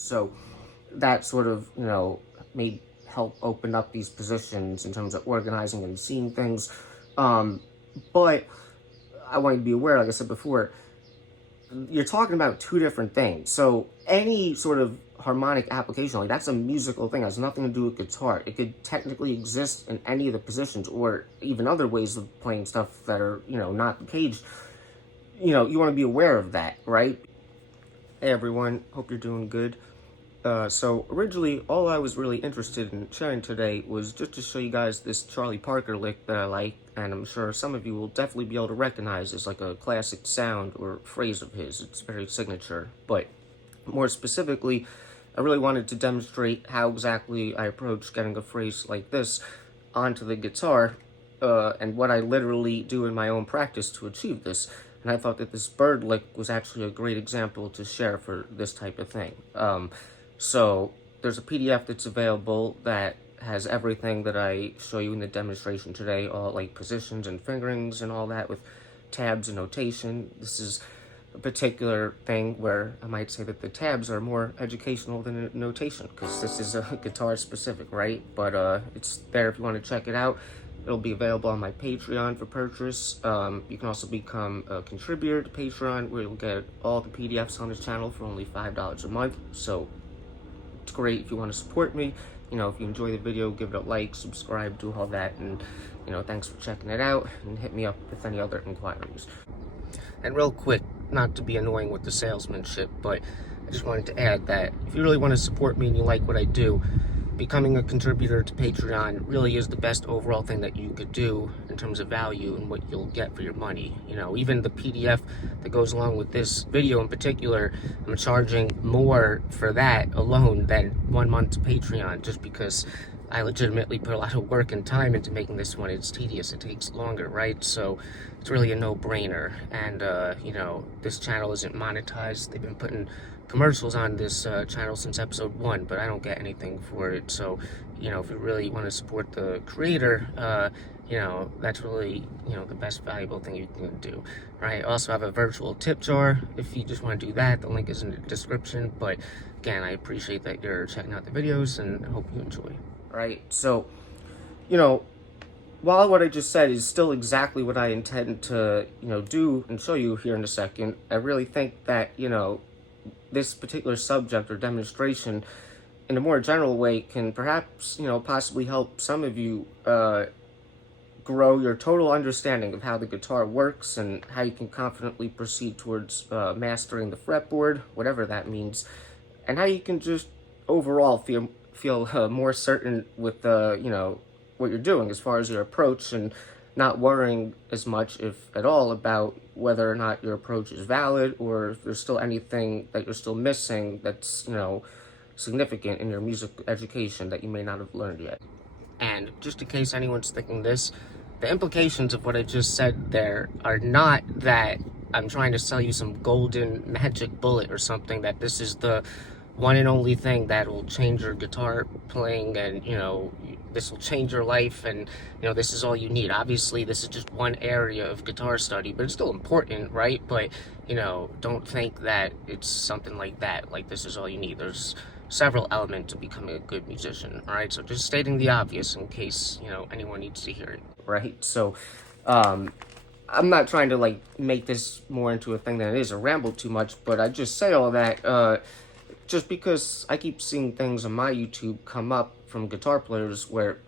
So that sort of, may help open up these positions in terms of organizing and seeing things. But I want you to be aware, like I said before, you're talking about two different things. So any sort of harmonic application, like that's a musical thing, it has nothing to do with guitar. It could technically exist in any of the positions, or even other ways of playing stuff that are, not caged. You want to be aware of that, right? Hey everyone, hope you're doing good. So originally, all I was really interested in sharing today was just to show you guys this Charlie Parker lick that I like, and I'm sure some of you will definitely be able to recognize as like a classic sound or phrase of his. It's very signature. But more specifically, I really wanted to demonstrate how exactly I approach getting a phrase like this onto the guitar, and what I literally do in my own practice to achieve this. And I thought that this bird lick was actually a great example to share for this type of thing. So there's a PDF that's available that has everything that I show you in the demonstration today, all like positions and fingerings and all that with tabs and notation. This is a particular thing where I might say that the tabs are more educational than notation, because this is a guitar specific, right? But it's there if you want to check it out. It'll be available on my Patreon for purchase. You can also become a contributor to Patreon, where you'll get all the PDFs on this channel for only $5 a month. So it's great if you want to support me. If you enjoy the video, give it a like, subscribe, do all that, and thanks for checking it out, and hit me up with any other inquiries. And real quick, not to be annoying with the salesmanship, but I just wanted to add that if you really want to support me and you like what I do, becoming a contributor to Patreon really is the best overall thing that you could do in terms of value and what you'll get for your money. Even the PDF that goes along with this video in particular, I'm charging more for that alone than 1 month's Patreon, just because I legitimately put a lot of work and time into making this one. It's tedious, it takes longer, right? So it's really a no-brainer. And, this channel isn't monetized. They've been putting commercials on this channel since episode 1, but I don't get anything for it. So, if you really want to support the creator, that's really, the best valuable thing you can do, right? I also have a virtual tip jar. If you just want to do that, the link is in the description. But again, I appreciate that you're checking out the videos, and I hope you enjoy. Right? So, while what I just said is still exactly what I intend to, do and show you here in a second, I really think that, this particular subject or demonstration in a more general way can perhaps, possibly help some of you grow your total understanding of how the guitar works and how you can confidently proceed towards mastering the fretboard, whatever that means, and how you can just overall feel more certain with what you're doing as far as your approach, and not worrying as much, if at all, about whether or not your approach is valid, or if there's still anything that you're still missing that's, significant in your music education that you may not have learned yet. And just in case anyone's thinking this, the implications of what I just said there are not that I'm trying to sell you some golden magic bullet or something, that this is the one and only thing that will change your guitar playing, and this will change your life, and this is all you need. Obviously this is just one area of guitar study, but it's still important, right? But don't think that it's something like that, like this is all you need. There's several elements to becoming a good musician, all right? So just stating the obvious in case anyone needs to hear it, right? So I'm not trying to make this more into a thing than it is, or ramble too much, but I just say all that just because I keep seeing things on my YouTube come up from guitar players where,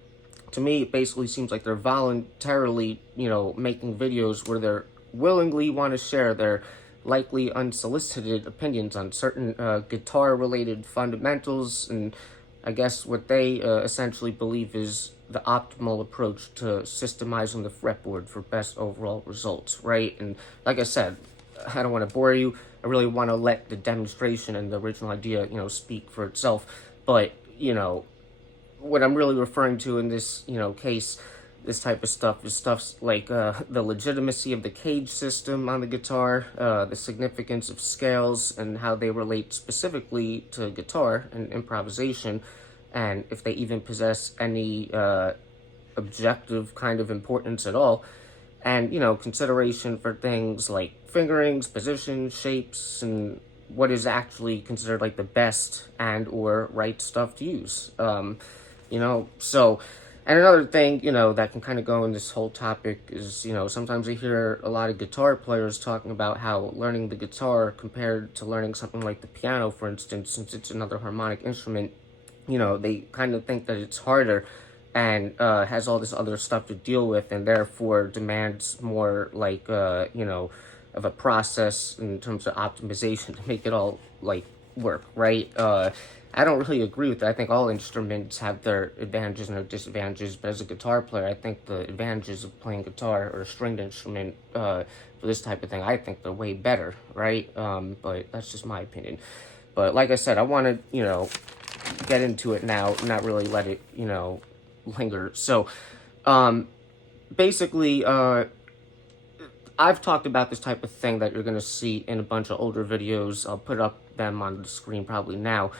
to me, it basically seems like they're voluntarily, making videos where they're willingly want to share their likely unsolicited opinions on certain guitar-related fundamentals, and I guess what they essentially believe is the optimal approach to systemizing the fretboard for best overall results, right? And like I said, I don't want to bore you. I really want to let the demonstration and the original idea, speak for itself. But, what I'm really referring to in this, case, this type of stuff, is stuff like the legitimacy of the cage system on the guitar, the significance of scales and how they relate specifically to guitar and improvisation, and if they even possess any objective kind of importance at all. And, consideration for things like fingerings, positions, shapes, and what is actually considered like the best and or right stuff to use. You know, so, and another thing, you know, that can kind of go in this whole topic is, you know, sometimes I hear a lot of guitar players talking about how learning the guitar compared to learning something like the piano, for instance, since it's another harmonic instrument, you know, they kind of think that it's harder and has all this other stuff to deal with, and therefore demands more like you know, of a process in terms of optimization to make it all like work, right? I don't really agree with that. I think all instruments have their advantages and their disadvantages, but as a guitar player, I think the advantages of playing guitar or a stringed instrument for this type of thing, I think they're way better, right? But that's just my opinion. But like I said, I want to, you know, get into it now, not really let it, you know, linger. So, basically, I've talked about this type of thing that you're going to see in a bunch of older videos. I'll put up them on the screen probably now.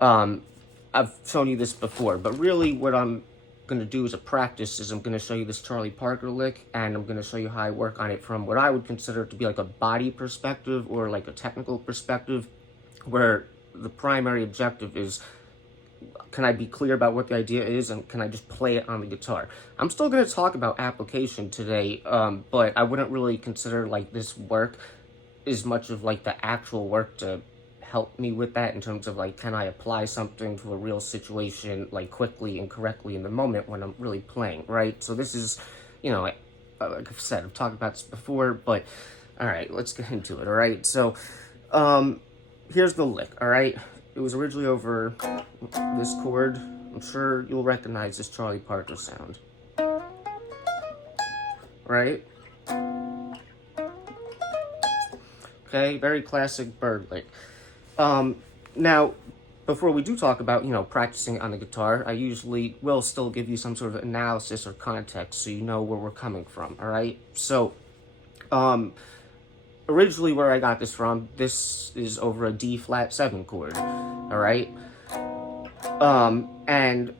I've shown you this before, but really what I'm going to do as a practice is I'm going to show you this Charlie Parker lick, and I'm going to show you how I work on it from what I would consider to be like a body perspective or like a technical perspective, where the primary objective is, can I be clear about what the idea is, and can I just play it on the guitar? I'm still going to talk about application today, but I wouldn't really consider like this work as much of like the actual work to help me with that in terms of like, can I apply something to a real situation like quickly and correctly in the moment when I'm really playing, right? So this is, you know, like I've said, I've talked about this before, but all right, let's get into it. All right, so here's the lick. All right, it was originally over this chord. I'm sure you'll recognize this Charlie Parker sound, right? Okay, very classic bird lick. Now, before we do talk about, you know, practicing on the guitar, I usually will still give you some sort of analysis or context so you know where we're coming from, all right? So, originally where I got this from, this is over a D flat 7 chord, all right? And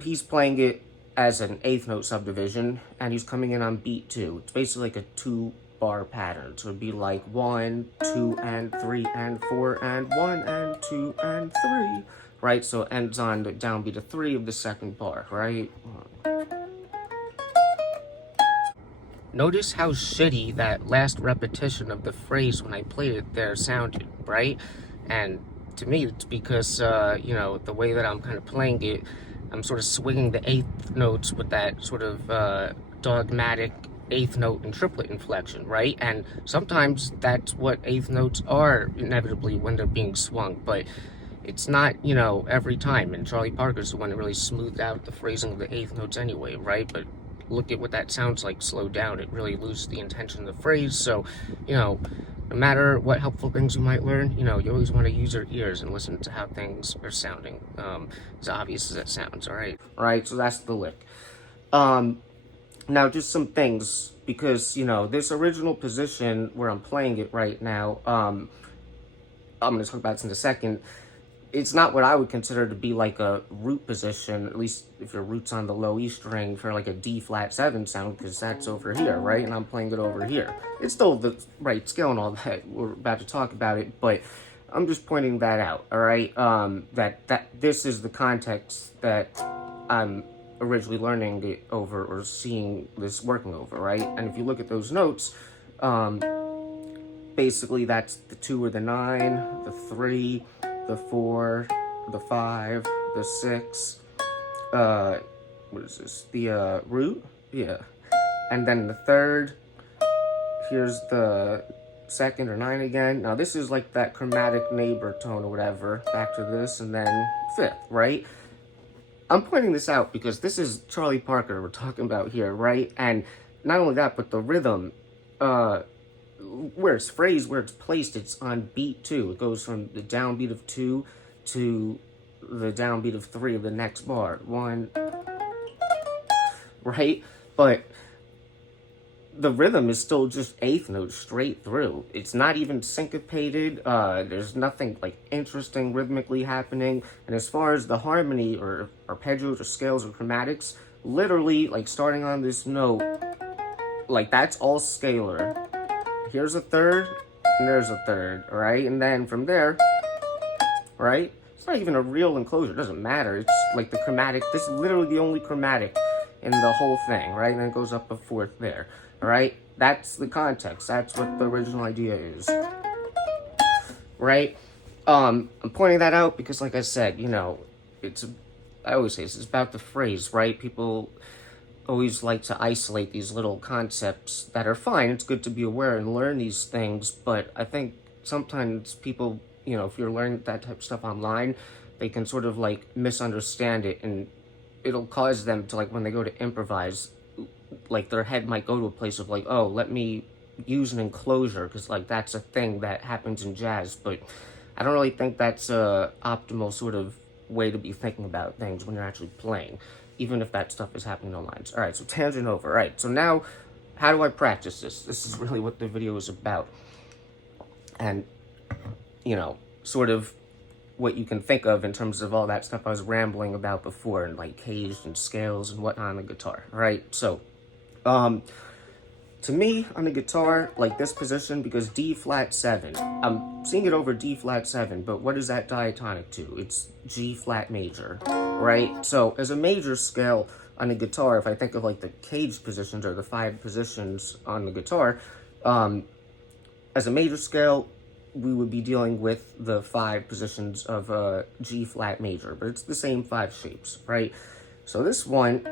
he's playing it as an 8th note subdivision, and he's coming in on beat 2. It's basically like a 2-bar pattern. So it'd be like 1, 2, and 3, and 4, and 1, and 2, and 3, right? So it ends on the downbeat of 3 of the 2nd bar, right? Notice how shitty that last repetition of the phrase when I played it there sounded, right? And to me, it's because, you know, the way that I'm kind of playing it, I'm sort of swinging the 8th notes with that sort of dogmatic 8th note and triplet inflection, right? And sometimes that's what 8th notes are inevitably when they're being swung, but it's not, you know, every time. And Charlie Parker's the one that really smoothed out the phrasing of the 8th notes anyway, right? But look at what that sounds like slowed down. It really loses the intention of the phrase. So, you know, no matter what helpful things you might learn, you know, you always want to use your ears and listen to how things are sounding, as obvious as that sounds, all right? All right, so that's the lick. Now, just some things, because, you know, this original position where I'm playing it right now, I'm going to talk about this in a second. It's not what I would consider to be like a root position, at least if your root's on the low E string for like a D flat 7 sound, because that's over here, right? And I'm playing it over here. It's still the right scale and all that. We're about to talk about it, but I'm just pointing that out, all right? That this is the context that I'm originally learning it over, or seeing this working over, right? And if you look at those notes, basically that's the 2 or the 9, the 3, the 4, the 5, the 6, what is this, the root, yeah, and then the 3rd, here's the 2nd or 9 again. Now this is like that chromatic neighbor tone or whatever, back to this, and then 5th, right? I'm pointing this out because this is Charlie Parker we're talking about here, right? And not only that, but the rhythm, where it's phrased, where it's placed, it's on beat 2. It goes from the downbeat of 2 to the downbeat of 3 of the next bar. 1, right? But the rhythm is still just 8th notes straight through. It's not even syncopated. There's nothing like interesting rhythmically happening. And as far as the harmony or arpeggios or scales or chromatics, literally like starting on this note, like that's all scalar. Here's a 3rd, and there's a third, right? And then from there, right? It's not even a real enclosure. It doesn't matter. It's like the chromatic. This is literally the only chromatic in the whole thing, right? And then it goes up a fourth there, all right? That's the context. That's what the original idea is, right? I'm pointing that out because, like I said, you know, I always say this, it's about the phrase, right? People always like to isolate these little concepts that are fine. It's good to be aware and learn these things, but I think sometimes people, you know, if you're learning that type of stuff online, they can sort of like misunderstand it, and it'll cause them to, like, when they go to improvise, like their head might go to a place of like, oh, let me use an enclosure because like that's a thing that happens in jazz. But I don't really think that's a optimal sort of way to be thinking about things when you're actually playing, even if that stuff is happening online. All right, so tangent over. All right, so now how do I practice this? This is really what the video is about. And, you know, sort of what you can think of in terms of all that stuff I was rambling about before, and like caged and scales and whatnot on the guitar, right? So, to me, on the guitar, like this position, because D flat 7, I'm seeing it over D flat 7, but what is that diatonic to? It's G flat major, right? So, as a major scale on the guitar, if I think of like the caged positions or the 5 positions on the guitar, as a major scale, we would be dealing with the 5 positions of G flat major, but it's the same 5 shapes, right? So this one,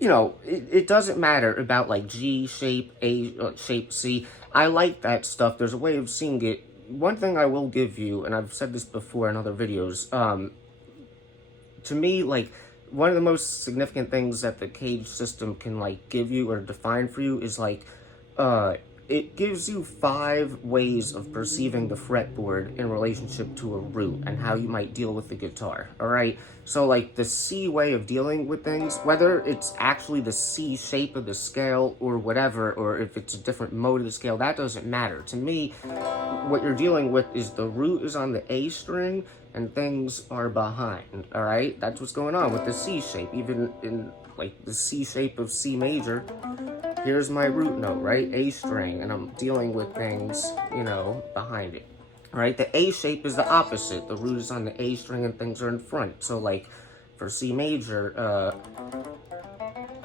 you know, it doesn't matter about like G shape, A shape, C. I like that stuff. There's a way of seeing it. One thing I will give you, and I've said this before in other videos, to me, like, one of the most significant things that the cage system can like give you or define for you is like, it gives you 5 ways of perceiving the fretboard in relationship to a root and how you might deal with the guitar, all right? So, like, the C way of dealing with things, whether it's actually the C shape of the scale or whatever, or if it's a different mode of the scale, that doesn't matter. To me, what you're dealing with is the root is on the A string and things are behind, all right? That's what's going on with the C shape. Even in, like, the C shape of C major, here's my root note, right? A string, and I'm dealing with things, you know, behind it, right? The A shape is the opposite. The root is on the A string and things are in front. So, like, for C major,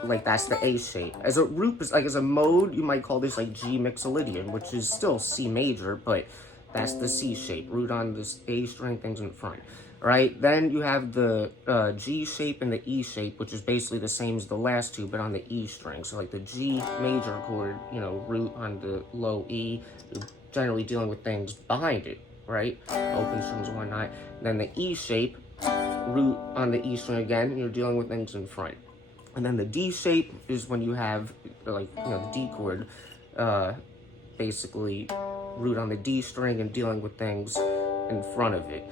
like, that's the A shape. As a root, like, as a mode, you might call this, like, G mixolydian, which is still C major, but that's the C shape. Root on this A string, things in front. Right, then you have the G shape and the E shape, which is basically the same as the last two, but on the E string. So like the G major chord, you know, root on the low E, you're generally dealing with things behind it, right? Open strings and whatnot. Then the E shape, root on the E string again, you're dealing with things in front. And then the D shape is when you have, like, you know, the D chord, basically root on the D string and dealing with things in front of it.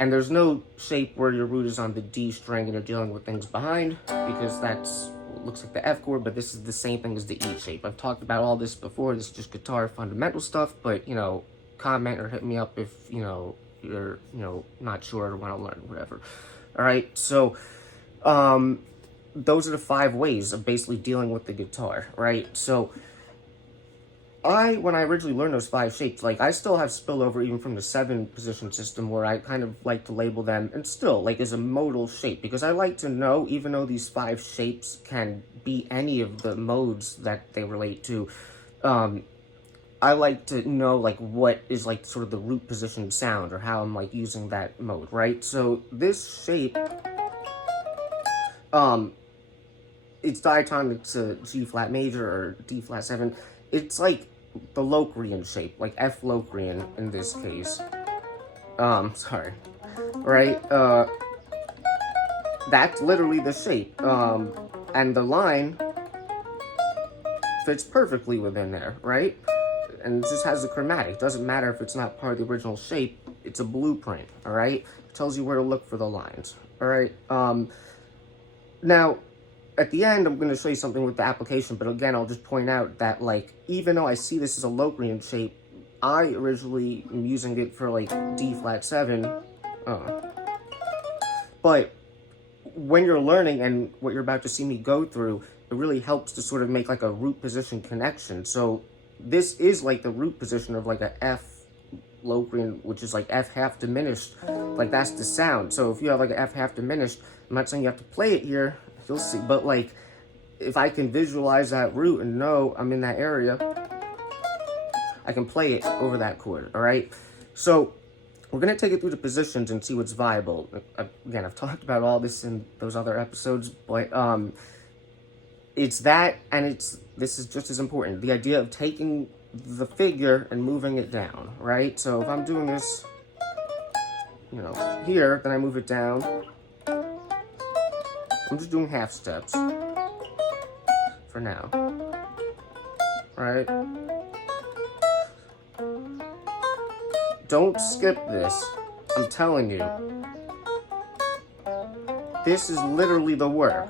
And there's no shape where your root is on the D string and you're dealing with things behind, because that's looks like the F chord, but this is the same thing as the E shape. I've talked about all this before. This is just guitar fundamental stuff, but, you know, comment or hit me up if, you know, you're, you know, not sure or want to learn, whatever. All right, so those are the 5 ways of basically dealing with the guitar, right? So when I originally learned those 5 shapes, like, I still have spillover even from the 7 position system, where I kind of like to label them, and still, like, as a modal shape, because I like to know, even though these 5 shapes can be any of the modes that they relate to, I like to know, like, what is, like, sort of the root position sound, or how I'm, like, using that mode, right? So this shape, it's diatonic to G flat major or D flat 7. It's like the Locrian shape, like F Locrian in this case. Sorry. Right? That's literally the shape. And the line fits perfectly within there, right? And it just has the chromatic. Doesn't matter if it's not part of the original shape. It's a blueprint, all right? It tells you where to look for the lines, all right? Now, at the end, I'm going to show you something with the application, but again, I'll just point out that, like, even though I see this as a Locrian shape, I originally am using it for, like, D flat 7. But when you're learning and what you're about to see me go through, it really helps to sort of make, like, a root position connection. So this is like the root position of like a F Locrian, which is like F half diminished. Like that's the sound. So if you have like an F half diminished, I'm not saying you have to play it here, you'll see, but like if I can visualize that root and know I'm in that area, I can play it over that chord, all right? So we're going to take it through the positions and see what's viable. Again, I've talked about all this in those other episodes, but it's that, and this is just as important. The idea of taking the figure and moving it down, right? So if I'm doing this, you know, here, then I move it down. I'm just doing half steps for now, right? Don't skip this. I'm telling you. This is literally the work.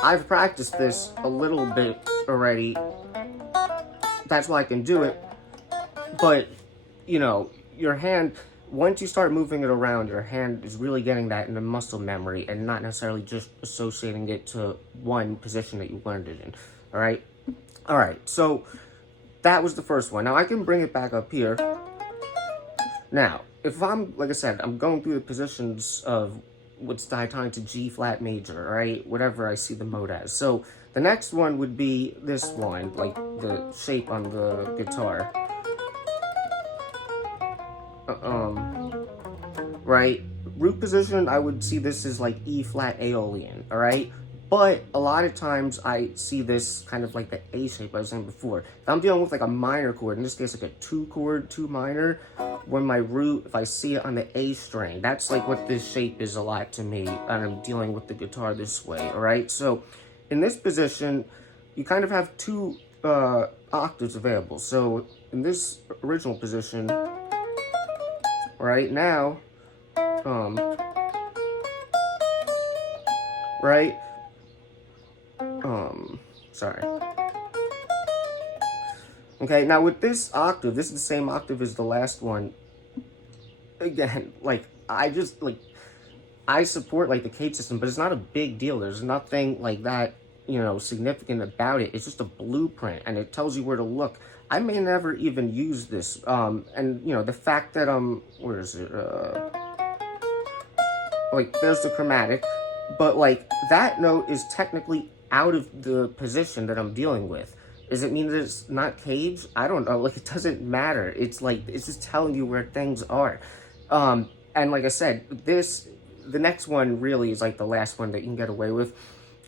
I've practiced this a little bit already. That's why I can do it. But, you know, your hand, once you start moving it around, your hand is really getting that in the muscle memory and not necessarily just associating it to one position that you learned it in. All right? All right, so that was the first one. Now, I can bring it back up here. Now, if I'm, like I said, I'm going through the positions of what's diatonic to G flat major, right? Whatever I see the mode as. So the next one would be this one, like the shape on the guitar. Right? Root position, I would see this as like E flat Aeolian, all right? But a lot of times I see this kind of like the A shape I was saying before. If I'm dealing with like a minor chord, in this case like a 2 chord, 2 minor, when my root, if I see it on the A string, that's like what this shape is a lot to me, and I'm dealing with the guitar this way, all right? So in this position, you kind of have 2 octaves available. So in this original position, right now, right? Sorry. Okay, now with this octave, this is the same octave as the last one. Again, like, I support, like, the Kate system, but it's not a big deal. There's nothing like that, you know, significant about it. It's just a blueprint, and it tells you where to look. I may never even use this, and, you know, the fact that, where is it, like, there's the chromatic, but, like, that note is technically out of the position that I'm dealing with. Does it mean that it's not cage? I don't know. Like, it doesn't matter. It's like, it's just telling you where things are. And like I said, the next one really is like the last one that you can get away with.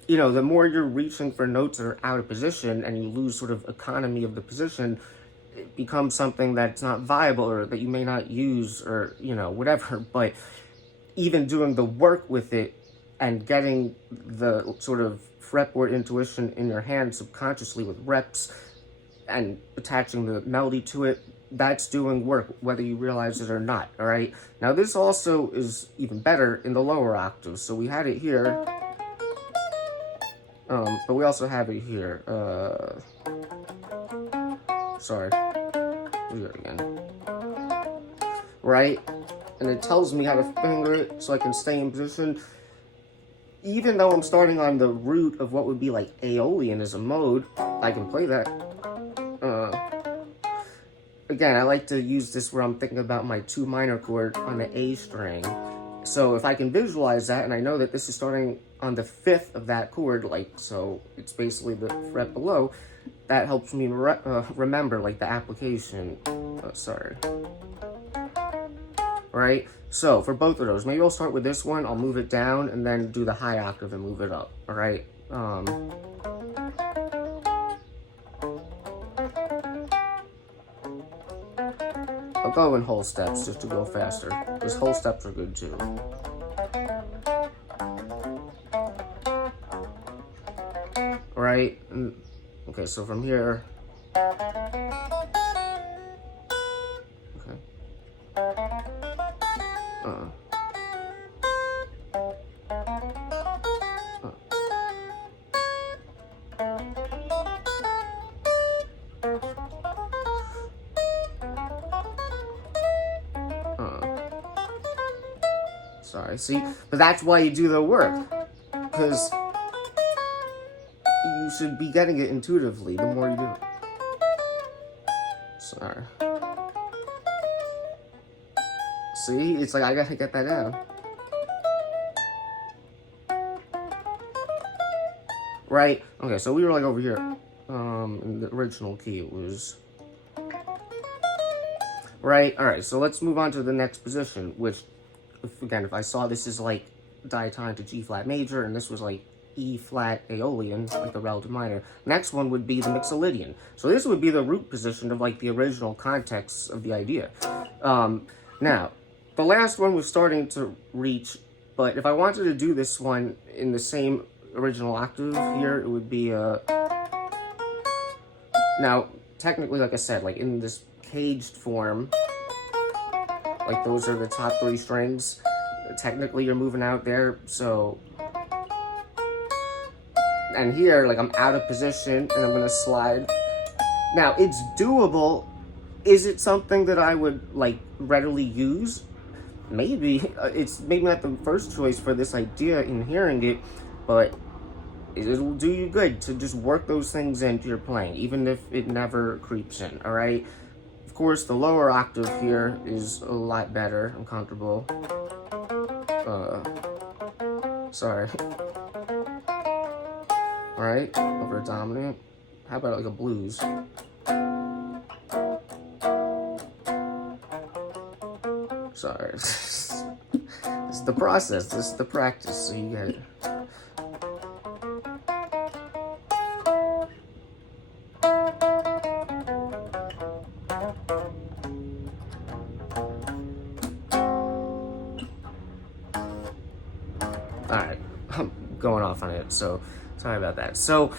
You know, the more you're reaching for notes that are out of position and you lose sort of economy of the position, it becomes something that's not viable or that you may not use or, you know, whatever. But even doing the work with it and getting the sort of fretboard intuition in your hand subconsciously with reps and attaching the melody to it, that's doing work, whether you realize it or not, all right? Now, this also is even better in the lower octaves. So we had it here, but we also have it here. Sorry, do it again. Right? And it tells me how to finger it so I can stay in position. Even though I'm starting on the root of what would be like Aeolian as a mode, I can play that. Again, I like to use this where I'm thinking about my 2 minor chord on the A string. So if I can visualize that, and I know that this is starting on the 5th of that chord, like, so it's basically the fret below, that helps me remember, like, the application. Sorry. Right? So, for both of those, maybe I'll start with this one, I'll move it down, and then do the high octave and move it up, alright? I'll go in whole steps just to go faster, because whole steps are good too. Alright? Okay, so from here... Sorry, see? But that's why you do the work. Because you should be getting it intuitively the more you do it. Sorry. See, it's like I gotta get that down. Right? Okay, so we were like over here. In the original key it was... Right? Alright, so let's move on to the next position, which, if I saw this is like diatonic to G flat major, and this was like E flat Aeolian, like the relative minor. Next one would be the Mixolydian. So this would be the root position of like the original context of the idea. Now, the last one was starting to reach, but if I wanted to do this one in the same original octave here, it would be now, technically, like I said, like in this caged form, like those are the top 3 strings. Technically, you're moving out there, so... And here, like, I'm out of position, and I'm gonna slide. Now, it's doable. Is it something that I would, like, readily use? Maybe. It's maybe not the first choice for this idea in hearing it, but it'll do you good to just work those things into your playing, even if it never creeps in, alright? Of course, the lower octave here is a lot better. I'm comfortable. Sorry. Alright, over dominant. How about like a blues? Sorry. This is the process, this is the practice, so you get it. Alright, I'm going off on it, so sorry about that. So,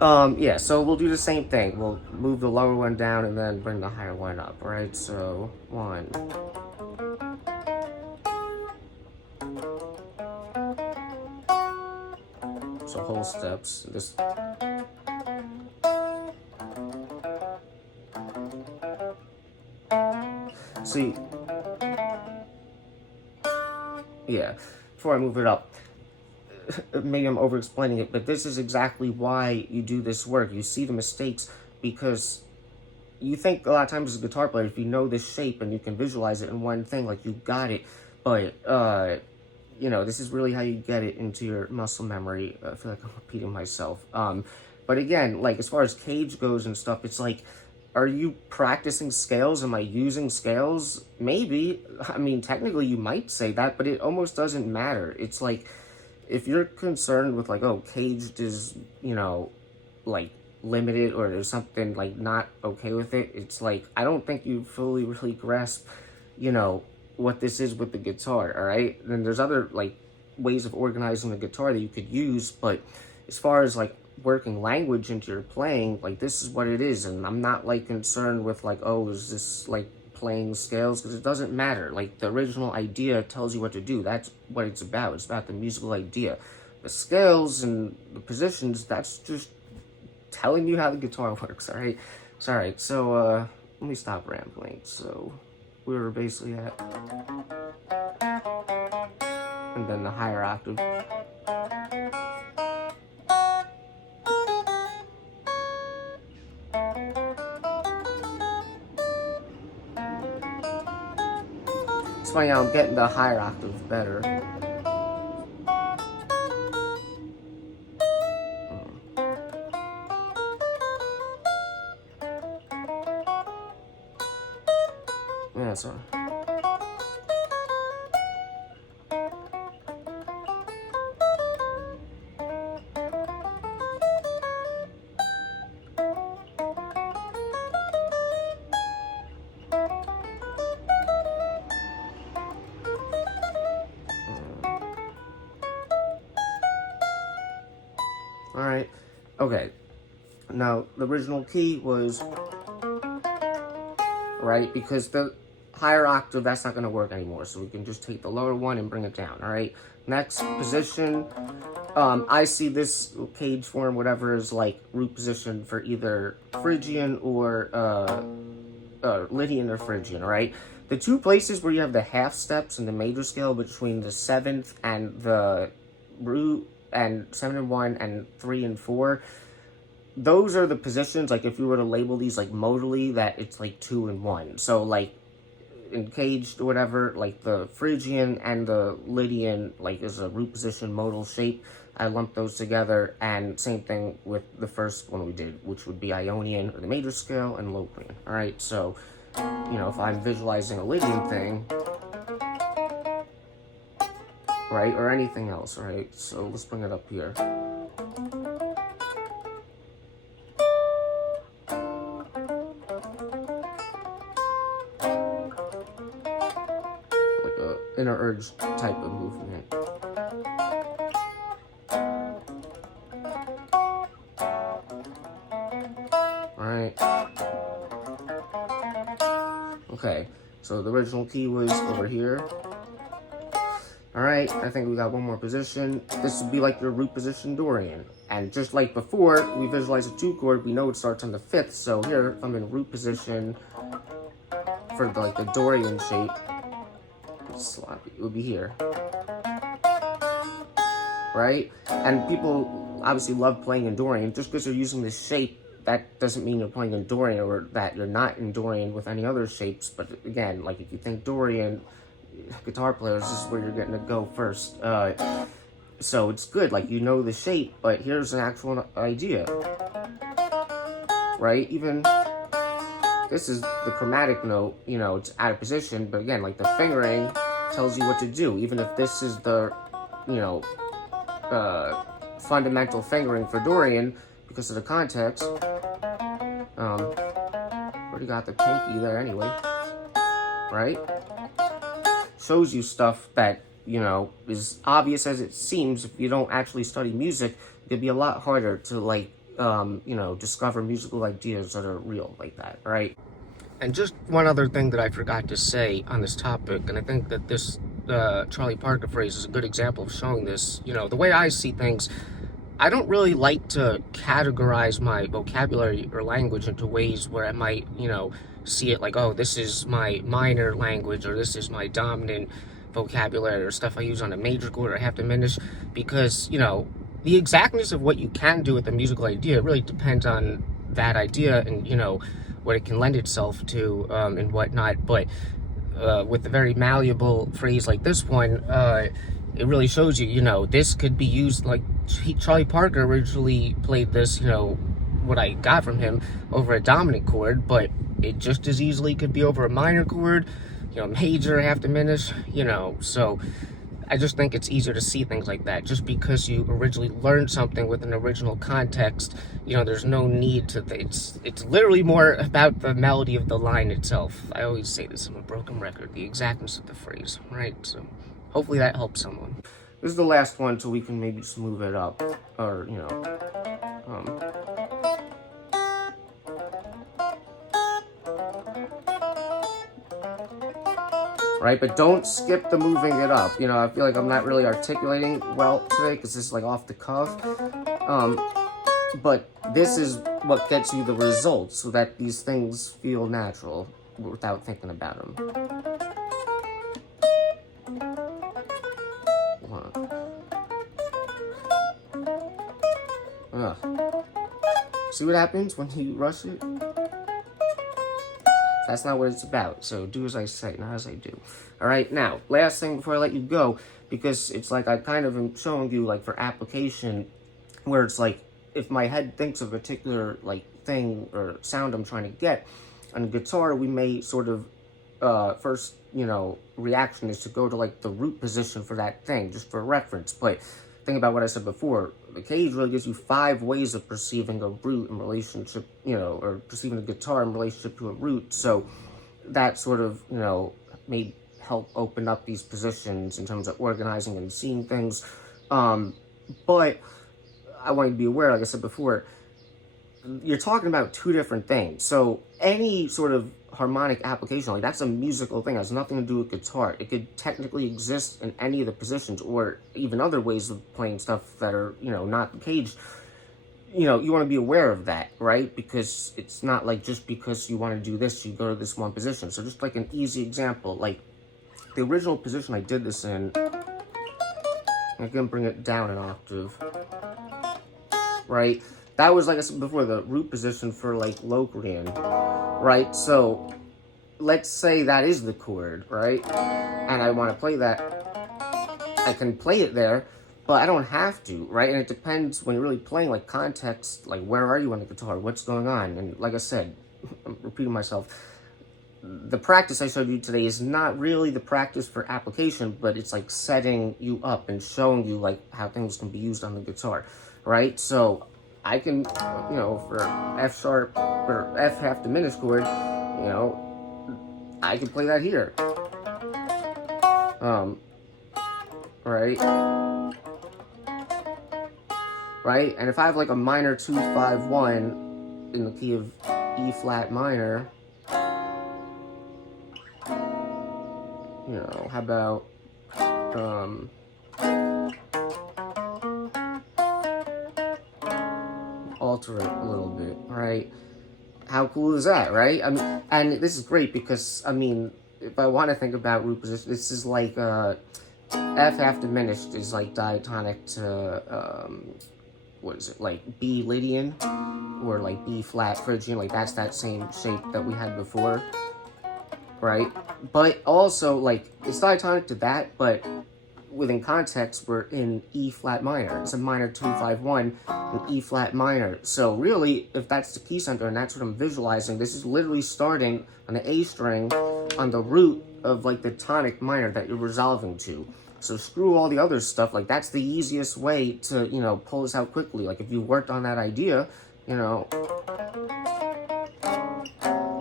yeah, so we'll do the same thing. We'll move the lower one down and then bring the higher one up, right? So, 1. So whole steps. This. See, yeah, before I move it up, maybe I'm over-explaining it, but this is exactly why you do this work. You see the mistakes because you think a lot of times as a guitar player, if you know this shape and you can visualize it in one thing, like you got it, but, you know, this is really how you get it into your muscle memory. I feel like I'm repeating myself. But again, like as far as cage goes and stuff, it's like, are you practicing scales? Am I using scales? Maybe. I mean, technically you might say that, but it almost doesn't matter. It's like, if you're concerned with like, oh, caged is, you know, like limited or there's something like not okay with it, it's like, I don't think you fully really grasp, you know, what this is with the guitar, all right? Then there's other like ways of organizing the guitar that you could use, but as far as like working language into your playing, like this is what it is, and I'm not like concerned with like, oh, is this like playing scales, because it doesn't matter. Like the original idea tells you what to do. That's what it's about. It's about the musical idea. The scales and the positions, that's just telling you how the guitar works, all right? So, all right, so let me stop rambling. So we were basically at, and then the higher octave. It's funny how I'm getting the higher octave better. Yeah, sorry. Alright, okay. Now, the original key was, right, because the higher octave, that's not going to work anymore, so we can just take the lower one and bring it down, alright? Next position, I see this cage form, whatever, is like root position for either Phrygian or Lydian or Phrygian, alright? The two places where you have the half steps in the major scale between the 7th and the root, and 7 and 1 and 3 and 4, those are the positions, like if you were to label these like modally, that it's like 2 in 1. So like in Caged or whatever, like the Phrygian and the Lydian like is a root position modal shape. I lumped those together, and same thing with the first one we did, which would be Ionian or the major scale and Locrian. All right, so you know, if I'm visualizing a Lydian thing, right, or anything else, right? So let's bring it up here. Like a inner urge type of movement. Alright. Okay, so the original key was over here. Alright, I think we got one more position. This would be like your root position Dorian. And just like before, we visualize a 2 chord, we know it starts on the 5th. So here, if I'm in root position for the, like the Dorian shape, it's sloppy, it would be here. Right? And people obviously love playing in Dorian. Just because you're using this shape, that doesn't mean you're playing in Dorian, or that you're not in Dorian with any other shapes. But again, like if you think Dorian, guitar players, this is where you're getting to go first. So it's good, like you know the shape, but here's an actual idea. Right? Even this is the chromatic note, you know, it's out of position, but again, like the fingering tells you what to do. Even if this is the, you know, fundamental fingering for Dorian, because of the context, already got the pinky there anyway, right? Shows you stuff that, you know, is obvious as it seems. If you don't actually study music, it'd be a lot harder to, like, you know, discover musical ideas that are real like that, right? And just one other thing that I forgot to say on this topic, and I think that this Charlie Parker phrase is a good example of showing this. You know, the way I see things, I don't really like to categorize my vocabulary or language into ways where I might, you know, see it like, oh, this is my minor language, or this is my dominant vocabulary, or stuff I use on a major chord or half diminished, because, you know, the exactness of what you can do with a musical idea really depends on that idea and, you know, what it can lend itself to and whatnot. But with a very malleable phrase like this one, it really shows you, you know, this could be used, like Charlie Parker originally played this, you know, what I got from him over a dominant chord, but it just as easily could be over a minor chord, you know, major, half diminished, you know. So I just think it's easier to see things like that. Just because you originally learned something with an original context, you know, there's no need to, it's literally more about the melody of the line itself. I always say this, I'm a broken record, the exactness of the phrase, right? So hopefully that helps someone. This is the last one, so we can maybe just move it up, or, you know, right? But don't skip the moving it up. You know, I feel like I'm not really articulating well today because this is like off the cuff. But this is what gets you the results, so that these things feel natural without thinking about them. See what happens when you rush it? That's not what it's about. So do as I say, not as I do. All right, now, last thing before I let you go, because it's like I kind of am showing you, like, for application, where it's like, if my head thinks of a particular, like, thing or sound I'm trying to get, on guitar, we may sort of, first, you know, reaction is to go to, like, the root position for that thing, just for reference. But think about what I said before. The Cage really gives you 5 ways of perceiving a root in relationship, you know, or perceiving a guitar in relationship to a root. So that sort of, you know, may help open up these positions in terms of organizing and seeing things. But I want you to be aware, like I said before, you're talking about 2 different things. So any sort of harmonic application, like that's a musical thing, it has nothing to do with guitar. It could technically exist in any of the positions, or even other ways of playing stuff that are, you know, not caged. You know, you want to be aware of that, right? Because it's not like just because you want to do this, you go to this one position. So just like an easy example, like the original position I did this in, I'm going to bring it down an octave, right? that was, like I said before, the root position for like Locrian, right? So let's say that is the chord, right? And I want to play that, I can play it there, but I don't have to, right? And it depends when you're really playing, like context, like where are you on the guitar, what's going on? And like I said, I'm repeating myself, the practice I showed you today is not really the practice for application, but it's like setting you up and showing you like how things can be used on the guitar, right? So I can, you know, for F sharp or F half diminished chord, you know, I can play that here, right? And if I have like a minor 2-5-1 in the key of E flat minor, you know, how about, alter it a little bit, right? How cool is that, right? I mean, and this is great because, I mean, if I want to think about root position, this is like, F half diminished is like diatonic to, what is it, like B Lydian, or like B flat Phrygian, like that's that same shape that we had before, right? But also, like, it's diatonic to that, but within context, we're in E flat minor. It's a minor 2-5-1 in E flat minor. So really, if that's the key center and that's what I'm visualizing, this is literally starting on the A string on the root of like the tonic minor that you're resolving to. So screw all the other stuff. Like, that's the easiest way to, you know, pull this out quickly. Like, if you worked on that idea, you know,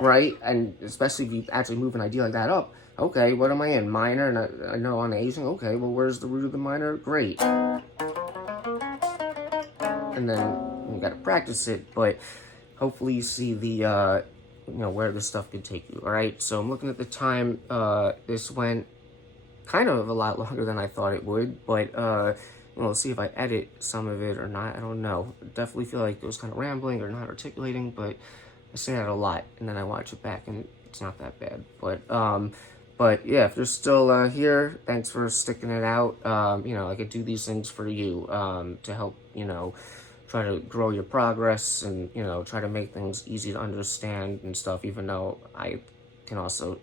right? And especially if you actually move an idea like that up, okay, what am I in? Minor, and I know on the A string, okay, well, where's the root of the minor? Great. And then you gotta practice it, but hopefully you see the, you know, where this stuff could take you, all right? So I'm looking at the time. This went kind of a lot longer than I thought it would, but, we'll see if I edit some of it or not. I don't know. I definitely feel like it was kind of rambling or not articulating, but I say that a lot, and then I watch it back, and it's not that bad. But yeah, if you're still here, thanks for sticking it out. You know, I could do these things for you to help, you know, try to grow your progress and, you know, try to make things easy to understand and stuff, even though I can also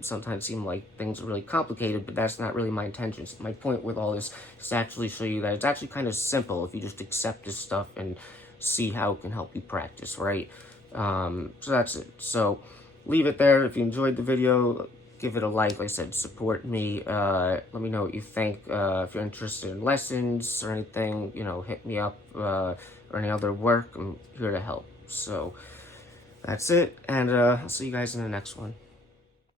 sometimes seem like things are really complicated, but that's not really my intentions. My point with all this is to actually show you that it's actually kind of simple if you just accept this stuff and see how it can help you practice, right? So that's it. So leave it there. If you enjoyed the video, give it a like. Like I said, support me. Let me know what you think. If you're interested in lessons or anything, you know, hit me up, or any other work. I'm here to help. So that's it, and I'll see you guys in the next one.